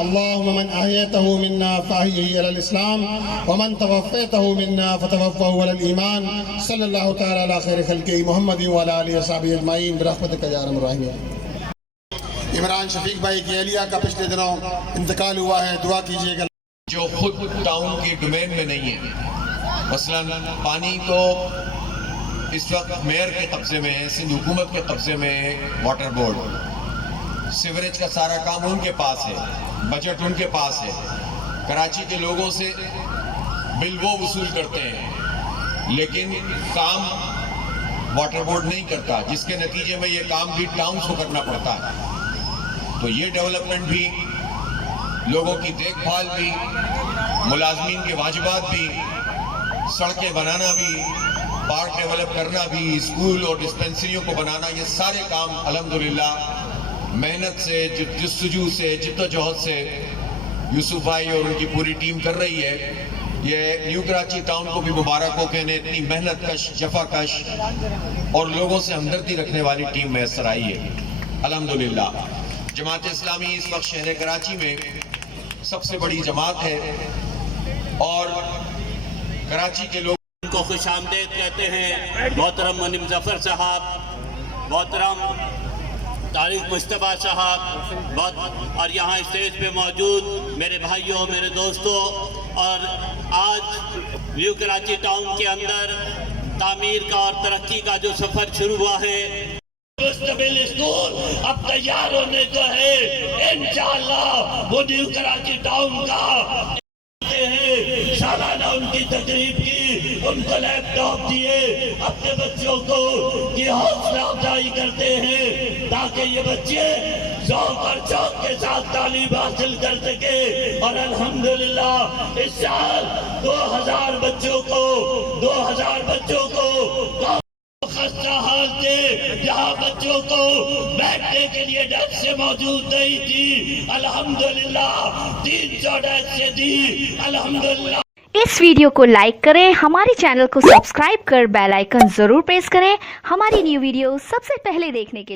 اللهم من أحييته منا فأحيه على الإسلام ومن توفيته منا فتوفه على الإيمان صلى الله تعالى على خير خلقه محمد وعلى آله وصحبه أجمعين برحمتك يا أرحم الراحمين۔ عمران شفیق بھائی کی اہلیہ کا پچھلے دنوں انتقال ہوا ہے، دعا کیجیے گا۔ جو خود ٹاؤن کی ڈومین میں نہیں ہے، مثلا پانی تو اس وقت میئر کے قبضے میں ہے، سندھ حکومت کے قبضے میں ہے، واٹر بورڈ، سیوریج کا سارا کام ان کے پاس ہے، بجٹ ان کے پاس ہے، کراچی کے لوگوں سے بل وہ وصول کرتے ہیں، لیکن کام واٹر بورڈ نہیں کرتا، جس کے نتیجے میں یہ کام بھی ٹاؤنز کو کرنا پڑتا ہے۔ تو یہ ڈیولپمنٹ بھی، لوگوں کی دیکھ بھال بھی، ملازمین کے واجبات بھی، سڑکیں بنانا بھی، پارک ڈیولپ کرنا بھی، اسکول اور ڈسپنسریوں کو بنانا، یہ سارے کام الحمدللہ محنت سے، جستجو سے، جدوجہد سے یوسف بھائی اور ان کی پوری ٹیم کر رہی ہے۔ یہ نیو کراچی ٹاؤن کو بھی مبارک ہو کہ انہیں اتنی محنت کش، جفا کش اور لوگوں سے ہمدردی رکھنے والی ٹیم میسر آئی ہے الحمدللہ۔ جماعت اسلامی اس وقت شہر کراچی میں سب سے بڑی جماعت ہے اور کراچی کے لوگ ان کو خوش آمدید کہتے ہیں۔ محترم منیم ظفر صاحب، محترم طارق مصطفیٰ صاحب، اور یہاں اسٹیج پہ موجود میرے بھائیوں، میرے دوستوں، اور آج نیو کراچی ٹاؤن کے اندر تعمیر کا اور ترقی کا جو سفر شروع ہوا ہے، مستقبل اسکول اب تیار ہونے کو ہے، انشاءاللہ وہ نیو کراچی ٹاؤن کا سالانہ ان کی تقریب کی، ان کو لیپ ٹاپ دیے، اپنے بچوں کو کی حوصلہ افزائی کرتے ہیں تاکہ یہ بچے ذوق اور شوق کے ساتھ تعلیم حاصل کر سکے۔ اور الحمدللہ اس سال 2000 بچوں کو خستہ حال تھے، جہاں بچوں کو بیٹھنے کے لیے ڈیسک سے موجود نہیں تھی، الحمدللہ 300 ڈیسک سے دی الحمدللہ۔ اس ویڈیو کو لائک کریں، ہمارے چینل کو سبسکرائب کر بیل آئیکن ضرور پریس کریں ہماری نیو ویڈیو سب سے پہلے دیکھنے کے لیے۔